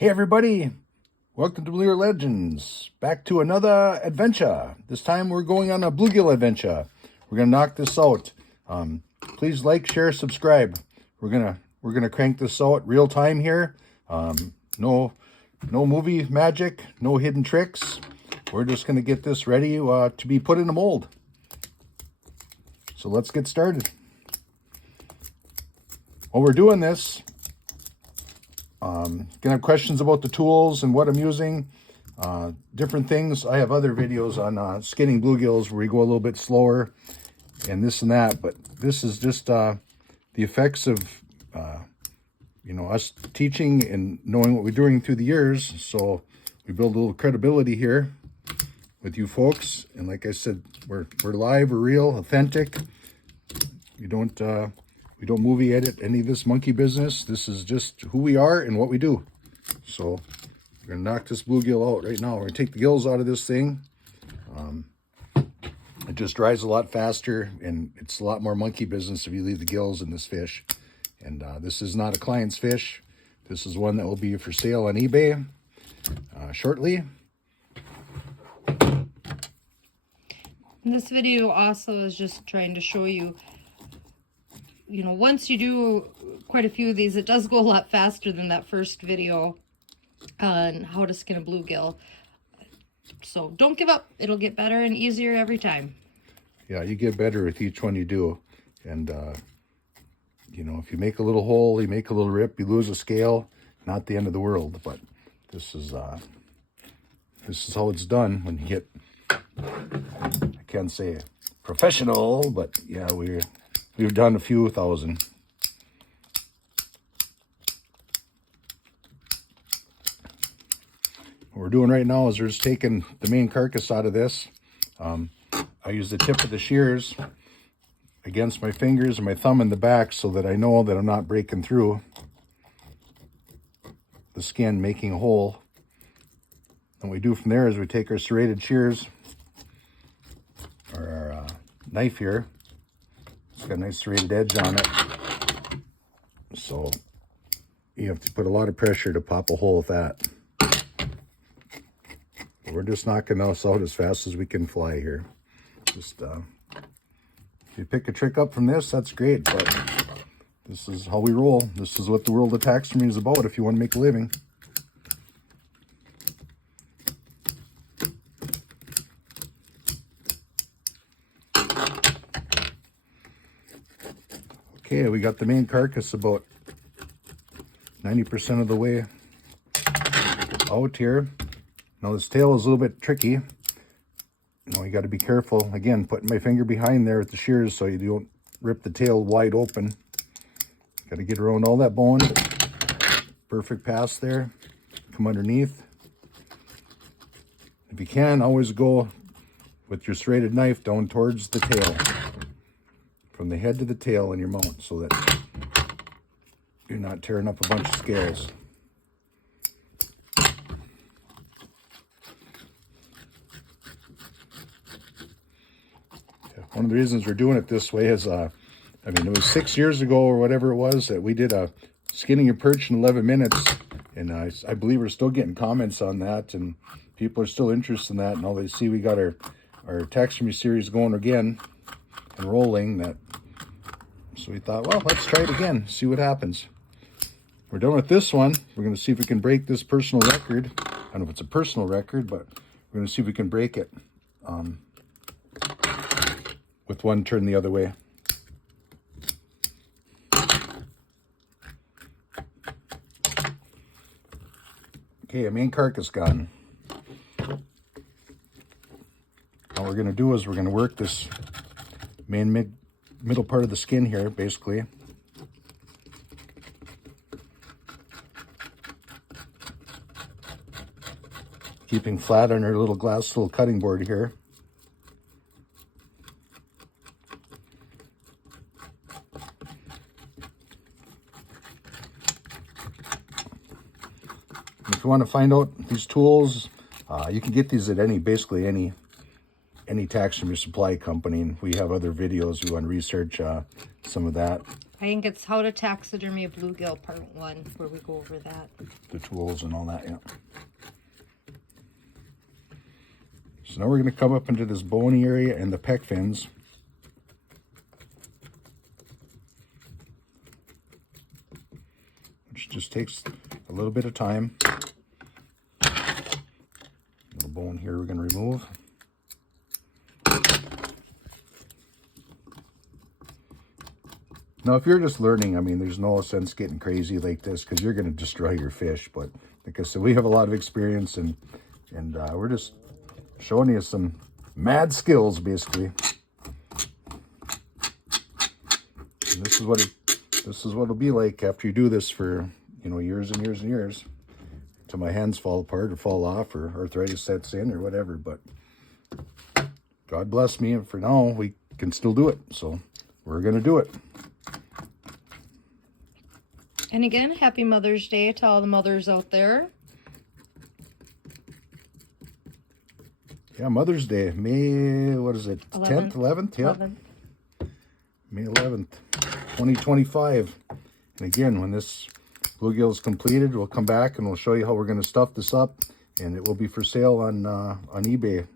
Hey everybody, welcome to Bluegill Legends. Back to another adventure. This time we're going on a bluegill adventure. We're gonna knock this out. Please like, share, subscribe. We're gonna crank this out real time here. No movie magic, no hidden tricks. We're just gonna get this ready to be put in a mold. So let's get started. While we're doing this, gonna have questions about the tools and what I'm using, different things. I have other videos on skinning bluegills where we go a little bit slower and this and that, but this is just the effects of us teaching and knowing what we're doing through the years. So we build a little credibility here with you folks, and like I said, we're live, we're real, authentic. We don't movie edit any of this monkey business. This is just who we are and what we do. So we're gonna knock this bluegill out right now. We're gonna take the gills out of this thing. It just dries a lot faster, and it's a lot more monkey business if you leave the gills in this fish. And this is not a client's fish. This is one that will be for sale on eBay shortly. And this video also is just trying to show you, once you do quite a few of these, it does go a lot faster than that first video on how to skin a bluegill. So don't give up. It'll get better and easier every time. Yeah, you get better with each one you do. And, if you make a little hole, you make a little rip, you lose a scale, not the end of the world. But this is how it's done when you get, I can't say professional, but yeah, we've done a few thousand. What we're doing right now is we're just taking the main carcass out of this. I use the tip of the shears against my fingers and my thumb in the back so that I know that I'm not breaking through the skin, making a hole. And what we do from there is we take our serrated shears, or our knife here. It's got a nice serrated edge on it. So you have to put a lot of pressure to pop a hole with that. We're just knocking this out as fast as we can fly here. Just if you pick a trick up from this, that's great, but this is how we roll. This is what the world of taxidermy is about if you want to make a living. Okay, we got the main carcass about 90% of the way out here. Now this tail is a little bit tricky. You got to be careful. Again, putting my finger behind there with the shears so you don't rip the tail wide open. Got to get around all that bone. Perfect pass there. Come underneath. If you can, always go with your serrated knife down towards the tail. From the head to the tail in your mount so that you're not tearing up a bunch of scales. One of the reasons we're doing it this way is, it was 6 years ago or whatever it was that we did a skinning a perch in 11 minutes. And I believe we're still getting comments on that, and people are still interested in that. And all they see, we got our taxidermy series going again and rolling that. So we thought, well, let's try it again, see what happens. We're done with this one. We're going to see if we can break this personal record. I don't know if it's a personal record, but we're going to see if we can break it with one turn the other way. Okay, our main carcass gone. Now what we're going to do is we're going to work this main middle part of the skin here, basically. Keeping flat on our little cutting board here. If you want to find out these tools, you can get these at basically any taxidermy supply company, and we have other videos. You want to research some of that. I think it's How to Taxidermy a Bluegill Part 1, where we go over that. The tools and all that, yeah. So now we're going to come up into this bony area and the pec fins. Which just takes a little bit of time. Little bone here we're going to remove. Now, if you're just learning, I mean, there's no sense getting crazy like this because you're going to destroy your fish. But like I said, we have a lot of experience, and we're just showing you some mad skills, basically. And this is what it'll be like after you do this for, you know, years and years and years, until my hands fall apart or fall off or arthritis sets in or whatever. But God bless me, and for now we can still do it. So we're going to do it. And again, happy Mother's Day to all the mothers out there. Yeah, Mother's Day, May, what is it, 10th, 11th? Yeah, 11th. May 11th, 2025. And again, when this bluegill is completed, we'll come back and we'll show you how we're going to stuff this up. And it will be for sale on eBay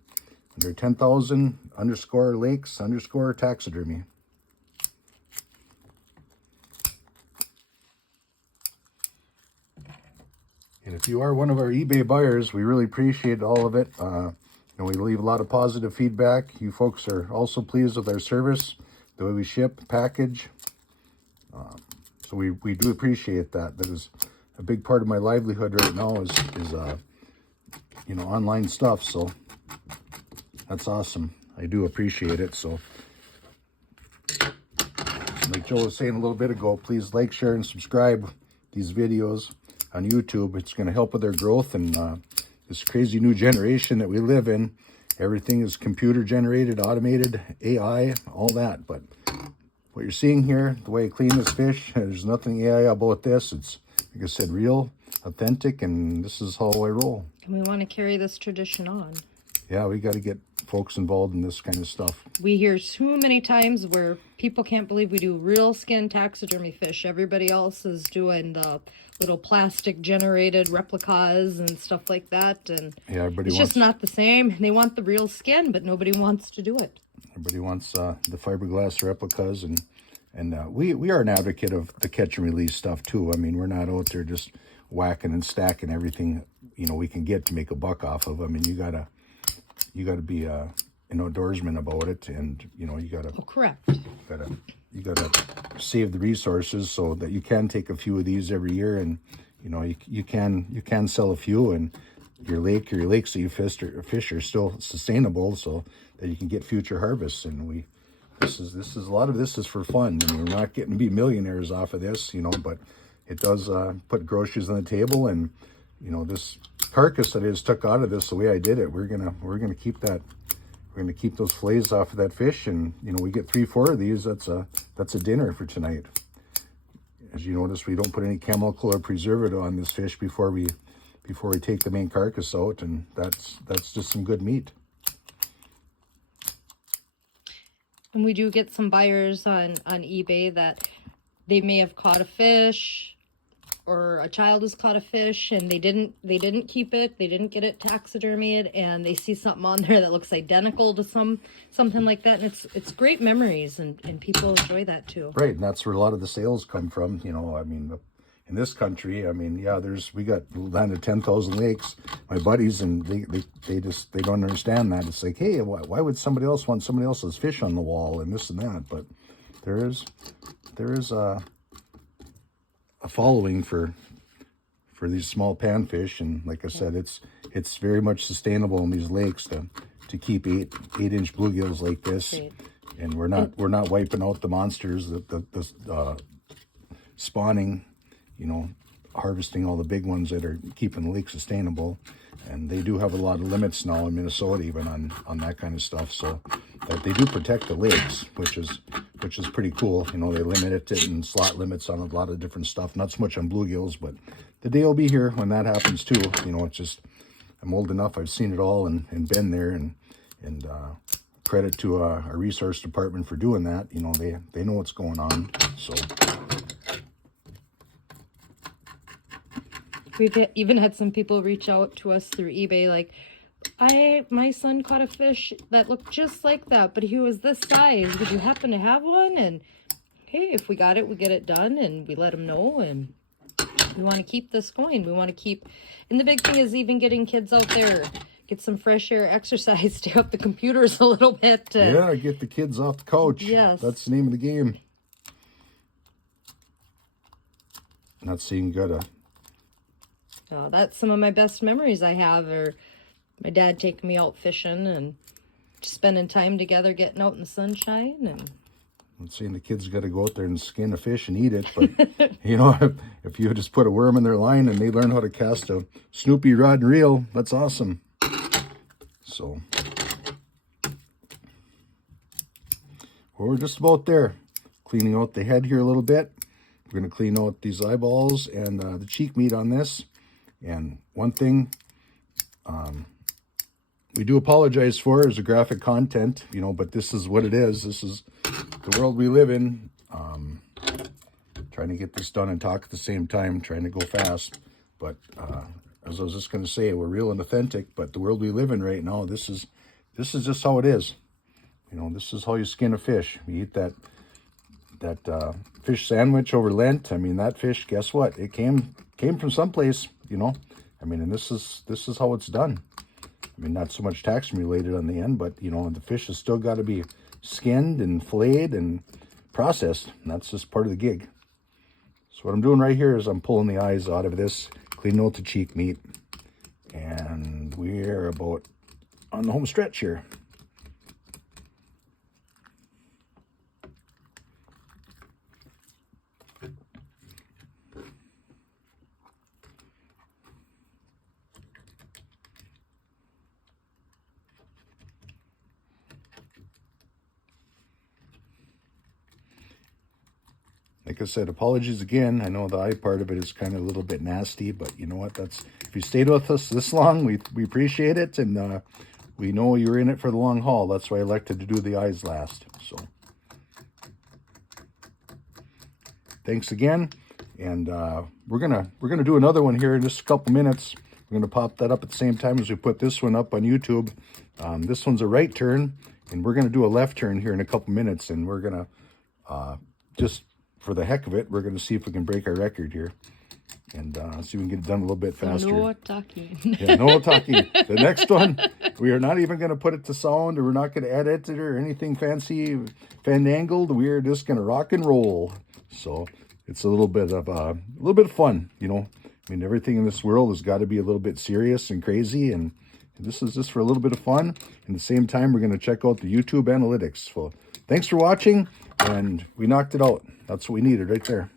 under 10,000_lakes_taxidermy. And if you are one of our eBay buyers, we really appreciate all of it. And we leave a lot of positive feedback. You folks are also pleased with our service, the way we ship, package. So we do appreciate that. That is a big part of my livelihood right now is you know, online stuff. So that's awesome. I do appreciate it. So like Joe was saying a little bit ago, please like, share, and subscribe these videos on YouTube. It's going to help with our growth and this crazy new generation that we live in. Everything is computer generated, automated, AI, all that. But what you're seeing here, the way I clean this fish, there's nothing AI about this. It's, like I said, real, authentic, and this is how I roll. And we want to carry this tradition on. Yeah, we got to get folks involved in this kind of stuff. We hear too many times where people can't believe we do real skin taxidermy fish. Everybody else is doing the little plastic generated replicas and stuff like that. And yeah, it's just not the same. They want the real skin, but nobody wants to do it. Everybody wants the fiberglass replicas, and we are an advocate of the catch and release stuff too. I mean, we're not out there just whacking and stacking everything, you know, we can get to make a buck off of. I mean, you gotta be an outdoorsman about it, and you know, you gotta save the resources so that you can take a few of these every year, and you know, you can sell a few, and your lakes that you fish are still sustainable, so that you can get future harvests. And this is a lot of this is for fun. I mean, we're not getting to be millionaires off of this, you know, but it does put groceries on the table. And you know, this carcass that I just took out of this, the way I did it, we're gonna keep that. We're gonna keep those fillets off of that fish, and you know, we get 3-4 of these. That's a dinner for tonight. As you notice, we don't put any chemical or preservative on this fish before we take the main carcass out, and that's just some good meat. And we do get some buyers on eBay that they may have caught a fish, or a child has caught a fish and they didn't keep it, they didn't get it taxidermied, and they see something on there that looks identical to something like that, and it's great memories, and people enjoy that too. Right, and that's where a lot of the sales come from. You know, I mean, in this country, I mean, yeah, we got land of 10,000 lakes, my buddies, and they don't understand that. It's like, hey, why would somebody else want somebody else's fish on the wall and this and that? But there is a following for these small panfish, and like I said, it's very much sustainable in these lakes to keep 8-inch bluegills like this. Great. And we're not wiping out the monsters, the spawning, you know, harvesting all the big ones that are keeping the lake sustainable. And they do have a lot of limits now in Minnesota, even on that kind of stuff. So that they do protect the lakes, which is pretty cool. You know, they limit it and slot limits on a lot of different stuff. Not so much on bluegills, but the day will be here when that happens too. You know, it's just, I'm old enough, I've seen it all and been there, and credit to our resource department for doing that. You know, they know what's going on. So We've even had some people reach out to us through eBay like, my son caught a fish that looked just like that, but he was this size. Would you happen to have one? And hey, if we got it, we get it done, and we let them know, and we want to keep this going. We want to keep, and the big thing is even getting kids out there, get some fresh air exercise, stay off the computers a little bit. Yeah, get the kids off the couch. Yes. That's the name of the game. Not seeing you got a... That's some of my best memories I have, are my dad taking me out fishing and just spending time together, getting out in the sunshine. And I'm saying the kids got to go out there and skin a fish and eat it, but you know, if you just put a worm in their line and they learn how to cast a Snoopy rod and reel, that's awesome. So we're just about there. Cleaning out the head here a little bit. We're going to clean out these eyeballs and the cheek meat on this. And one thing we do apologize for is the graphic content, you know, but this is what it is. This is the world we live in. Trying to get this done and talk at the same time, trying to go fast. But as I was just going to say, we're real and authentic, but the world we live in right now, this is just how it is. You know, this is how you skin a fish. You eat that fish sandwich over Lent. I mean, that fish, guess what? It came from someplace, you know. I mean, and this is how it's done. I mean, not so much taxidermy related on the end, but, you know, the fish has still got to be skinned and filleted and processed. And that's just part of the gig. So what I'm doing right here is I'm pulling the eyes out of this, cleaning out the cheek meat. And we're about on the home stretch here. Like I said, apologies again. I know the eye part of it is kind of a little bit nasty, but you know what? That's, if you stayed with us this long, we appreciate it, and we know you're in it for the long haul. That's why I elected to do the eyes last. So thanks again, and we're gonna do another one here in just a couple minutes. We're gonna pop that up at the same time as we put this one up on YouTube. This one's a right turn, and we're gonna do a left turn here in a couple minutes, and we're gonna just for the heck of it, we're going to see if we can break our record here and see if we can get it done a little bit faster. no talking. Yeah, no talking. The next one, we are not even going to put it to sound, or we're not going to edit it or anything fancy, fandangled. We are just going to rock and roll. So it's a little bit of fun, you know. I mean, everything in this world has got to be a little bit serious and crazy, and this is just for a little bit of fun. And at the same time, we're going to check out the YouTube analytics. So thanks for watching, and we knocked it out. That's what we needed right there.